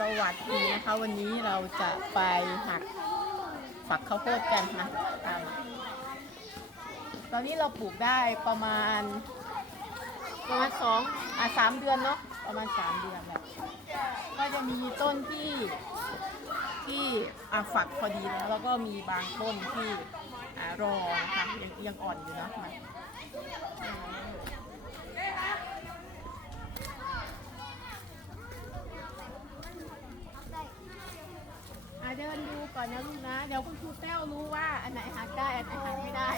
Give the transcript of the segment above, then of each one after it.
สวัสดีนะคะ วันนี้เราจะไปหักฝักข้าวโพดกันนะตามตอนนี้เราปลูกได้ประมาณ ประมาณสองอะสามเดือนเนาะประมาณสามเดือนแล้วก็จะมีต้นที่ที่อะฝักพอดีแล้วแล้วก็มีบางต้นที่อะรอนะคะยังยังอ่อนอยู่เนาะมาอะเดินดู ก่อนนะลูกนะ เดี๋ยวคุณครูแต้วรู้ว่าอันไหนหักได้ อันไหนหักไม่ได้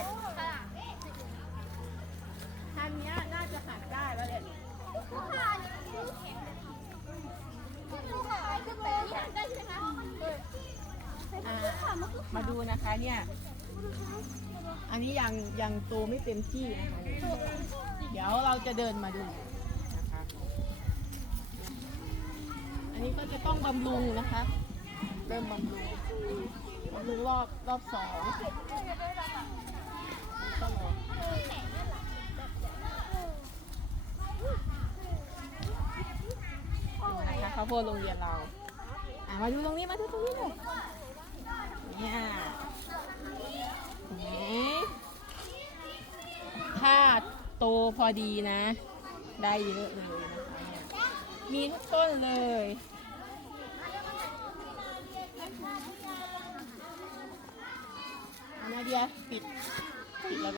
ทางเนี้ยน่าจะหักได้แล้วเด็ดอ่ามาดูนะคะเนี่ย อันนี้ยังยังโตไม่เต็มที่นะคะ เดี๋ยวเราจะเดินมาดูนะคะ อันนี้ก็จะต้องบำรุงนะคะ เริ่มบำรุงบำรุงรอบรอบสองต้องรอดูนะคะข้าวโพดโรงเรียนเราอะมาดูตรงนี้มาดูตรงนี้เลยเนี่ยนไหมถ้าโตพอดีนะ ได้เยอะเลยนะคะเนี่ยมีทุกต้นเลย อั